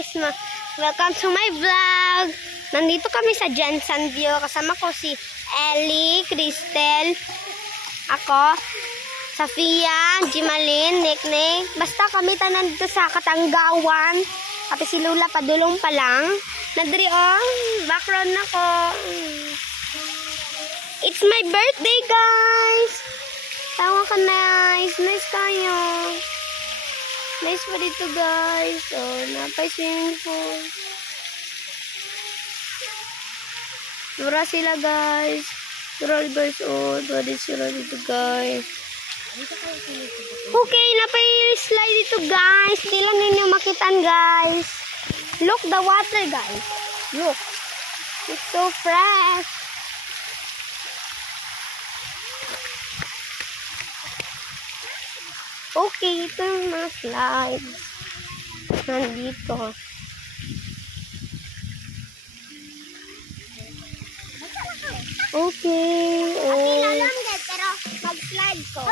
guys, welcome to my vlog. Nandito kami sa Jensen View. Kasama ko si Ellie, Cristel, ako, Safia, Jimalin, Niknik. Basta kami tanan dito sa Katanggawan. Pati si Lula padulong pa lang. Nadri background ako. It's my birthday, guys. Tawa ka, nice. Nice kayo. Nice pa dito, guys. Napay swimming pool. Dura sila, guys. Dura, guys. Dura sila dito, guys. Okay, napay slide dito, guys. Di lang ninyo makitan, guys. Look the water, guys. Look. It's so fresh. Okay, ito yung mga slides. Nandito. Okay. Hindi lang pero mag-slide ko.